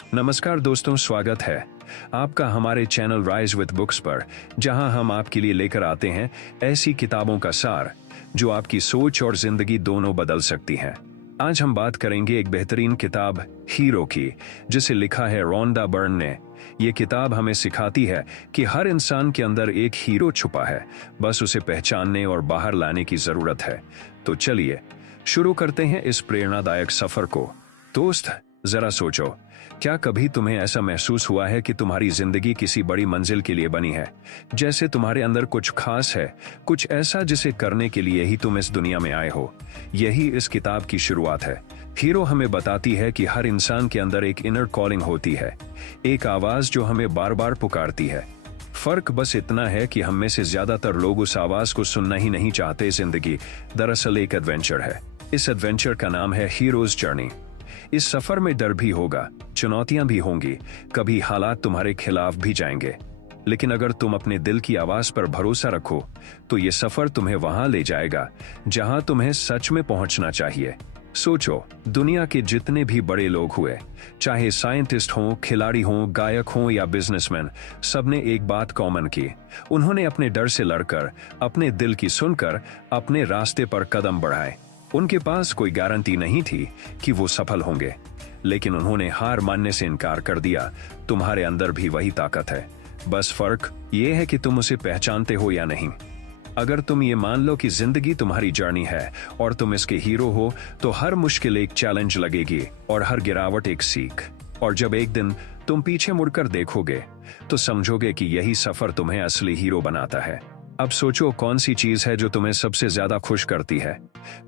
नमस्कार दोस्तों, स्वागत है आपका हमारे चैनल राइज विद बुक्स पर, जहां हम आपके लिए लेकर आते हैं ऐसी किताबों का सार जो आपकी सोच और जिंदगी दोनों बदल सकती हैं। आज हम बात करेंगे एक बेहतरीन किताब हीरो की, जिसे लिखा है रोंडा बर्न ने। ये किताब हमें सिखाती है कि हर इंसान के अंदर एक हीरो छुपा है, बस उसे पहचानने और बाहर लाने की जरूरत है। तो चलिए शुरू करते हैं इस प्रेरणादायक सफर को। दोस्त, जरा सोचो, क्या कभी तुम्हें ऐसा महसूस हुआ है कि तुम्हारी जिंदगी किसी बड़ी मंजिल के लिए बनी है? जैसे तुम्हारे अंदर कुछ खास है, कुछ ऐसा जिसे करने के लिए ही तुम इस दुनिया में आए हो। यही इस किताब की शुरुआत है। हीरो हमें बताती है कि हर इंसान के अंदर एक इनर कॉलिंग होती है, एक आवाज जो हमें बार बार पुकारती है। फर्क बस इतना है कि हम में से ज्यादातर लोग उस आवाज को सुनना ही नहीं चाहते। जिंदगी दरअसल एक एडवेंचर है। इस एडवेंचर का नाम है हीरोज जर्नी। इस सफर में डर भी होगा, चुनौतियां भी होंगी, कभी हालात तुम्हारे खिलाफ भी जाएंगे। लेकिन अगर तुम अपने दिल की आवाज पर भरोसा रखो तो ये सफर तुम्हें वहां ले जाएगा जहां तुम्हें सच में पहुंचना चाहिए। सोचो, दुनिया के जितने भी बड़े लोग हुए, चाहे साइंटिस्ट हों, खिलाड़ी हों, गायक हों या बिजनेसमैन, सबने एक बात कॉमन की। उन्होंने अपने डर से लड़कर, अपने दिल की सुनकर अपने रास्ते पर कदम बढ़ाए। उनके पास कोई गारंटी नहीं थी कि वो सफल होंगे, लेकिन उन्होंने हार मानने से इनकार कर दिया। तुम्हारे अंदर भी वही ताकत है, बस फर्क ये है कि तुम उसे पहचानते हो या नहीं। अगर तुम ये मान लो कि जिंदगी तुम्हारी जर्नी है और तुम इसके हीरो हो, तो हर मुश्किल एक चैलेंज लगेगी और हर गिरावट एक सीख। और जब एक दिन तुम पीछे मुड़कर देखोगे तो समझोगे कि यही सफर तुम्हें असली हीरो बनाता है। अब सोचो, कौन सी चीज है जो तुम्हें सबसे ज्यादा खुश करती है?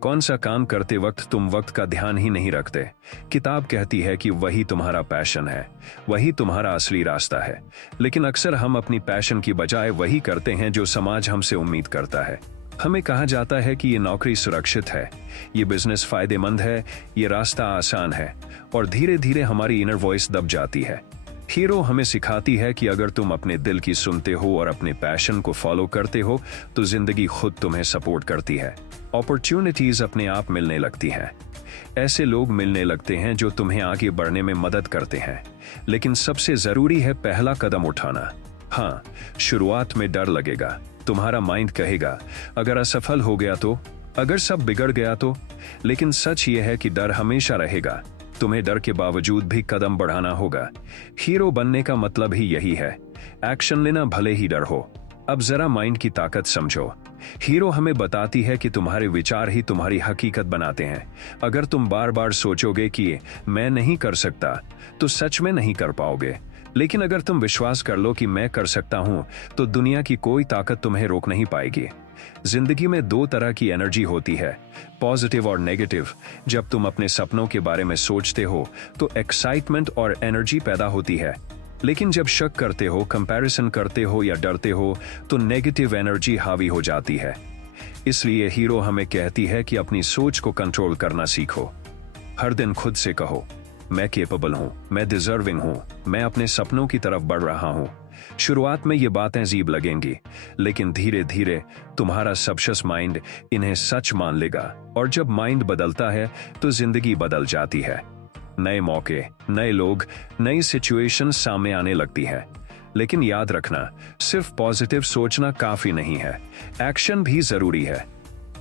कौन सा काम करते वक्त तुम वक्त का ध्यान ही नहीं रखते? किताब कहती है कि वही तुम्हारा पैशन है, वही तुम्हारा असली रास्ता है। लेकिन अक्सर हम अपनी पैशन की बजाय वही करते हैं जो समाज हमसे उम्मीद करता है। हमें कहा जाता है कि ये नौकरी सुरक्षित है, ये बिजनेस फायदेमंद है, ये रास्ता आसान है, और धीरे धीरे हमारी इनर वॉइस दब जाती है। हीरो हमें सिखाती है कि अगर तुम अपने दिल की सुनते हो और अपने पैशन को फॉलो करते हो तो जिंदगी खुद तुम्हें सपोर्ट करती है। अपॉर्चुनिटीज अपने आप मिलने लगती हैं। ऐसे लोग मिलने लगते हैं जो तुम्हें आगे बढ़ने में मदद करते हैं। लेकिन सबसे जरूरी है पहला कदम उठाना। हाँ, शुरुआत में डर लगेगा। तुम्हारा माइंड कहेगा, अगर असफल हो गया तो, अगर सब बिगड़ गया तो। लेकिन सच यह है कि डर हमेशा रहेगा। तुम्हें डर के बावजूद भी कदम बढ़ाना होगा। हीरो बनने का मतलब ही यही है, एक्शन लेना भले ही डर हो। अब जरा माइंड की ताकत समझो। हीरो हमें बताती है कि तुम्हारे विचार ही तुम्हारी हकीकत बनाते हैं। अगर तुम बार बार सोचोगे कि मैं नहीं कर सकता, तो सच में नहीं कर पाओगे। लेकिन अगर तुम विश्वास कर लो कि मैं कर सकता हूं, तो दुनिया की कोई ताकत तुम्हें रोक नहीं पाएगी। जिंदगी में दो तरह की एनर्जी होती है, पॉजिटिव और नेगेटिव। जब तुम अपने सपनों के बारे में सोचते हो तो एक्साइटमेंट और एनर्जी पैदा होती है। लेकिन जब शक करते हो, कंपैरिजन करते हो या डरते हो, तो नेगेटिव एनर्जी हावी हो जाती है। इसलिए हीरो हमें कहती है कि अपनी सोच को कंट्रोल करना सीखो। हर दिन खुद से कहो, मैं कैपेबल हूं, मैं डिजर्विंग हूं, मैं अपने सपनों की तरफ बढ़ रहा हूं। शुरुआत में ये बातें अजीब लगेंगी, लेकिन धीरे धीरे तुम्हारा सबकॉन्शियस माइंड इन्हें सच मान लेगा। और जब माइंड बदलता है तो जिंदगी बदल जाती है। नए मौके, नए लोग, नई सिचुएशन सामने आने लगती है। लेकिन याद रखना, सिर्फ पॉजिटिव सोचना काफी नहीं है, एक्शन भी जरूरी है।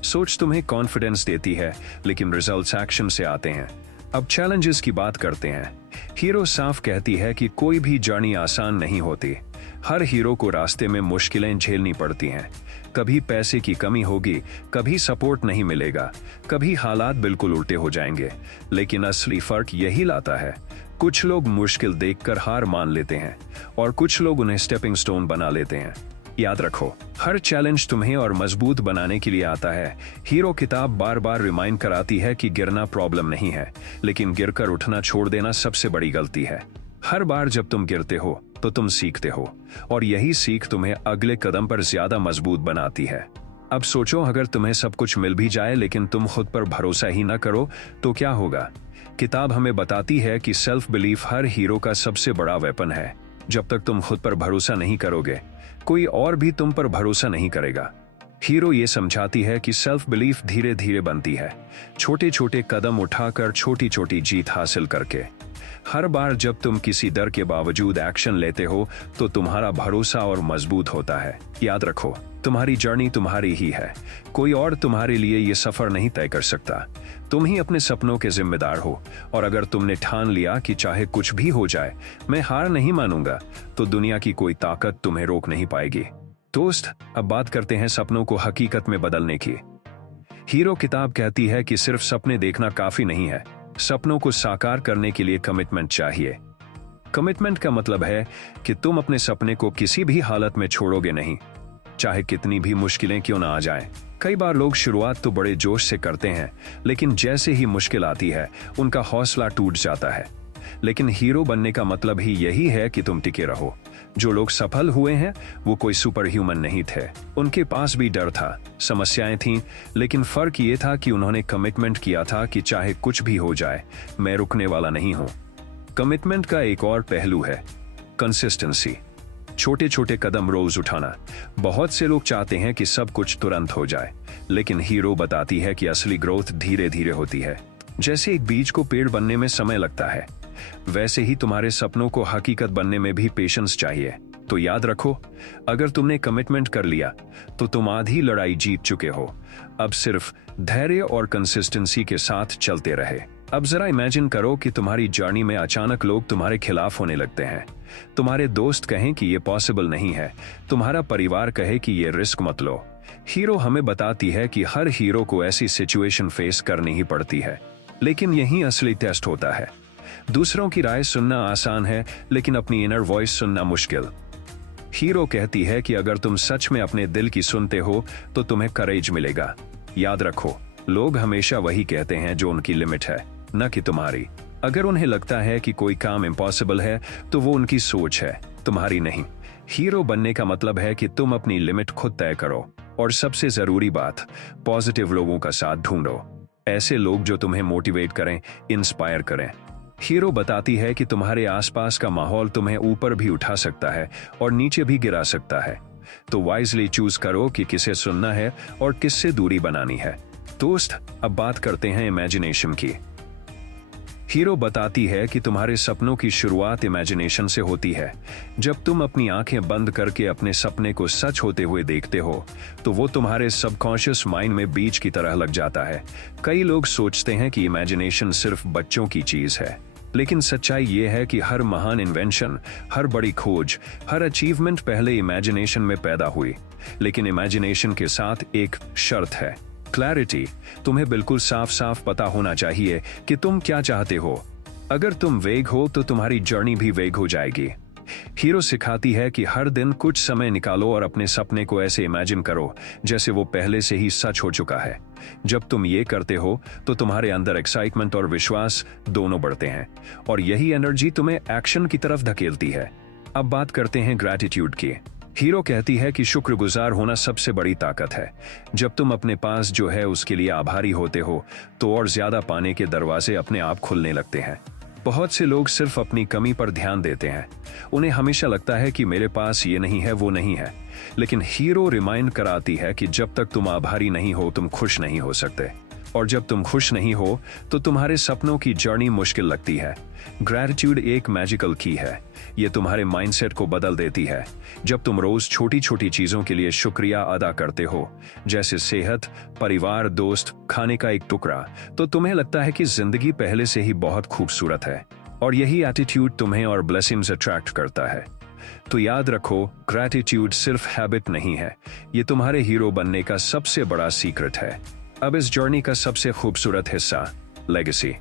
सोच तुम्हें कॉन्फिडेंस देती है, लेकिन रिजल्ट्स एक्शन से आते हैं। अब चैलेंजेस की बात करते हैं। हीरो साफ कहती है कि कोई भी जर्नी आसान नहीं होती। हर हीरो को रास्ते में मुश्किलें झेलनी पड़ती हैं। कभी पैसे की कमी होगी, कभी सपोर्ट नहीं मिलेगा, कभी हालात बिल्कुल उल्टे हो जाएंगे। लेकिन असली फर्क यही लाता है, कुछ लोग मुश्किल देखकर हार मान लेते हैं और कुछ लोग उन्हें स्टेपिंग स्टोन बना लेते हैं। याद रखो, हर चैलेंज तुम्हें और मजबूत बनाने के लिए आता है। हीरो किताब बार बार रिमाइंड कराती है कि गिरना प्रॉब्लम नहीं है, लेकिन गिरकर उठना छोड़ देना सबसे बड़ी गलती है। हर बार जब तुम गिरते हो तो तुम सीखते हो, और यही सीख तुम्हें अगले कदम पर ज्यादा मजबूत बनाती है। अब सोचो, अगर तुम्हें सब कुछ मिल भी जाए लेकिन तुम खुद पर भरोसा ही न करो तो क्या होगा? किताब हमें बताती है कि सेल्फ बिलीफ हर हीरो का सबसे बड़ा वेपन है। जब तक तुम खुद पर भरोसा नहीं करोगे, कोई और भी तुम पर भरोसा नहीं करेगा। हीरो ये समझाती है कि सेल्फ बिलीफ धीरे धीरे बनती है, छोटे छोटे कदम उठाकर, छोटी छोटी जीत हासिल करके। हर बार जब तुम किसी डर के बावजूद एक्शन लेते हो तो तुम्हारा भरोसा और मजबूत होता है। याद रखो, तुम्हारी जर्नी तुम्हारी ही है, कोई और तुम्हारे लिए ये सफर नहीं तय कर सकता। तुम ही अपने सपनों के जिम्मेदार हो, और अगर तुमने ठान लिया कि चाहे कुछ भी हो जाए मैं हार नहीं मानूंगा, तो दुनिया की कोई ताकत तुम्हें रोक नहीं पाएगी। दोस्त, अब बात करते हैं सपनों को हकीकत में बदलने की। हीरो किताब कहती है कि सिर्फ सपने देखना काफी नहीं है, सपनों को साकार करने के लिए कमिटमेंट चाहिए। कमिटमेंट का मतलब है कि तुम अपने सपने को किसी भी हालत में छोड़ोगे नहीं, चाहे कितनी भी मुश्किलें क्यों ना आ जाएं। कई बार लोग शुरुआत तो बड़े जोश से करते हैं, लेकिन जैसे ही मुश्किल आती है उनका हौसला टूट जाता है। लेकिन हीरो बनने का मतलब ही यही है कि तुम टिके रहो। जो लोग सफल हुए हैं वो कोई सुपर ह्यूमन नहीं थे, उनके पास भी डर था, समस्याएं थीं, लेकिन फर्क ये था कि उन्होंने कमिटमेंट किया था कि चाहे कुछ भी हो जाए मैं रुकने वाला नहीं हूं। कमिटमेंट का एक और पहलू है कंसिस्टेंसी, छोटे छोटे कदम रोज उठाना। बहुत से लोग चाहते हैं कि सब कुछ तुरंत हो जाए, लेकिन हीरो बताती है कि असली ग्रोथ धीरे धीरे होती है। जैसे एक बीज को पेड़ बनने में समय लगता है, वैसे ही तुम्हारे सपनों को हकीकत बनने में भी पेशेंस चाहिए। तो याद रखो, अगर तुमने कमिटमेंट कर लिया तो तुम आधी लड़ाई जीत चुके हो। अब सिर्फ धैर्य और कंसिस्टेंसी के साथ चलते रहे। अब जरा इमेजिन करो कि तुम्हारी जर्नी में अचानक लोग तुम्हारे खिलाफ होने लगते हैं। तुम्हारे दोस्त कहें कि ये पॉसिबल नहीं है, तुम्हारा परिवार कहे कि ये रिस्क मत लो। हीरो हमें बताती है कि हर हीरो को ऐसी सिचुएशन फेस करनी ही पड़ती है, लेकिन यही असली टेस्ट होता है। दूसरों की राय सुनना आसान है, लेकिन अपनी इनर वॉइस सुनना मुश्किल। हीरो कहती है कि अगर तुम सच में अपने दिल की सुनते हो तो तुम्हें करेज मिलेगा। याद रखो, लोग हमेशा वही कहते हैं जो उनकी लिमिट है, न कि तुम्हारी। अगर उन्हें लगता है कि कोई काम इम्पॉसिबल है तो वो उनकी सोच है, तुम्हारी नहीं। हीरो बनने का मतलब है कि तुम अपनी लिमिट खुद तय करो, और सबसे जरूरी बात, पॉजिटिव लोगों का साथ ढूंढो। ऐसे लोग जो तुम्हें मोटिवेट करें, इंस्पायर करें। हीरो बताती है कि तुम्हारे आसपास का माहौल तुम्हें ऊपर भी उठा सकता है और नीचे भी गिरा सकता है। तो वाइजली चूज करो कि किसे सुनना है और किससे दूरी बनानी है। दोस्त, अब बात करते हैं इमेजिनेशन की। हीरो बताती है कि तुम्हारे सपनों की शुरुआत इमेजिनेशन से होती है। जब तुम अपनी आंखें बंद करके अपने सपने को सच होते हुए देखते हो तो वो तुम्हारे सबकॉन्शियस माइंड में बीज की तरह लग जाता है। कई लोग सोचते हैं कि इमेजिनेशन सिर्फ बच्चों की चीज है, लेकिन सच्चाई ये है कि हर महान इन्वेंशन, हर बड़ी खोज, हर अचीवमेंट पहले इमेजिनेशन में पैदा हुई। लेकिन इमेजिनेशन के साथ एक शर्त है, क्लैरिटी। तुम्हें बिल्कुल साफ साफ पता होना चाहिए कि तुम क्या चाहते हो। अगर तुम वेग हो तो तुम्हारी जर्नी भी वेग हो जाएगी। हीरो सिखाती है कि हर दिन कुछ समय निकालो और अपने सपने को ऐसे इमेजिन करो जैसे वो पहले से ही सच हो चुका है। जब तुम ये करते हो तो तुम्हारे अंदर एक्साइटमेंट और विश्वास दोनों बढ़ते हैं, और यही एनर्जी तुम्हें एक्शन की तरफ धकेलती है। अब बात करते हैं ग्रैटिट्यूड की। हीरो कहती है कि शुक्रगुजार होना सबसे बड़ी ताकत है। जब तुम अपने पास जो है उसके लिए आभारी होते हो तो और ज्यादा पाने के दरवाजे अपने आप खुलने लगते हैं। बहुत से लोग सिर्फ अपनी कमी पर ध्यान देते हैं। उन्हें हमेशा लगता है कि मेरे पास ये नहीं है, वो नहीं है। लेकिन हीरो रिमाइंड कराती है कि जब तक तुम आभारी नहीं हो तुम खुश नहीं हो सकते, और जब तुम खुश नहीं हो तो तुम्हारे सपनों की जर्नी मुश्किल लगती है। ग्रैटिट्यूड एक मैजिकल की है, ये तुम्हारे माइंडसेट को बदल देती है। जब तुम रोज छोटी छोटी चीजों के लिए शुक्रिया अदा करते हो, जैसे सेहत, परिवार, दोस्त, खाने का एक टुकड़ा, तो तुम्हें लगता है कि जिंदगी पहले से ही बहुत खूबसूरत है, और यही एटीट्यूड तुम्हें और ब्लेसिंग्स अट्रैक्ट करता है। तो याद रखो, ग्रैटिट्यूड सिर्फ हैबिट नहीं है, ये तुम्हारे हीरो बनने का सबसे बड़ा सीक्रेट है। अब इस जर्नी का सबसे खूबसूरत हिस्सा, लेगेसी।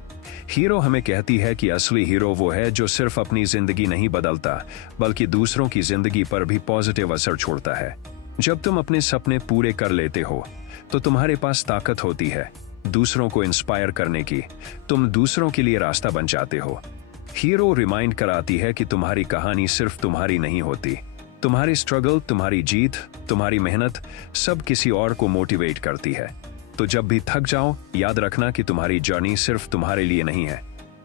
हीरो हमें कहती है कि असली हीरो वो है जो सिर्फ अपनी जिंदगी नहीं बदलता, बल्कि दूसरों की जिंदगी पर भी पॉजिटिव असर छोड़ता है। जब तुम अपने सपने पूरे कर लेते हो तो तुम्हारे पास ताकत होती है दूसरों को इंस्पायर करने की। तुम दूसरों के लिए रास्ता बन जाते हो। हीरो रिमाइंड कराती है कि तुम्हारी कहानी सिर्फ तुम्हारी नहीं होती। तुम्हारी स्ट्रगल, तुम्हारी जीत, तुम्हारी मेहनत सब किसी और को मोटिवेट करती है। तो जब भी थक जाओ, याद रखना कि तुम्हारी जर्नी सिर्फ तुम्हारे लिए नहीं है।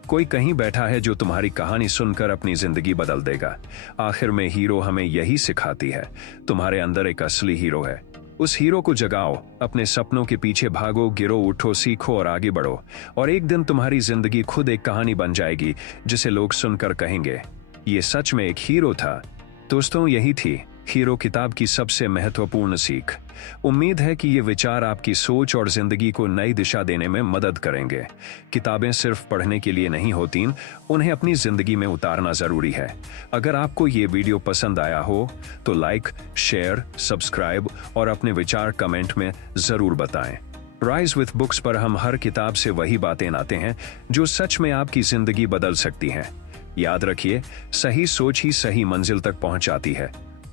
कोई कहीं बैठा है जो तुम्हारी कहानी सुनकर अपनी जिंदगी बदल देगा। आखिर में हीरो हमें यही सिखाती है, तुम्हारे अंदर एक असली हीरो है, उस हीरो को जगाओ, अपने सपनों के पीछे भागो, गिरो, उठो, सीखो और आगे बढ़ो। और एक दिन तुम्हारी जिंदगी खुद एक कहानी बन जाएगी जिसे लोग सुनकर कहेंगे, ये सच में एक हीरो था। दोस्तों, यही थी हीरो किताब की सबसे महत्वपूर्ण सीख। उम्मीद है कि ये विचार आपकी सोच और जिंदगी को नई दिशा देने में मदद करेंगे। किताबें सिर्फ पढ़ने के लिए नहीं होती, उन्हें अपनी जिंदगी में उतारना जरूरी है। अगर आपको ये वीडियो पसंद आया हो तो लाइक, शेयर, सब्सक्राइब और अपने विचार कमेंट में जरूर बताएं। राइज विथ बुक्स पर हम हर किताब से वही बातें लाते हैं जो सच में आपकी जिंदगी बदल सकती हैं। याद रखिए, सही सोच ही सही मंजिल तक पहुंचाती है।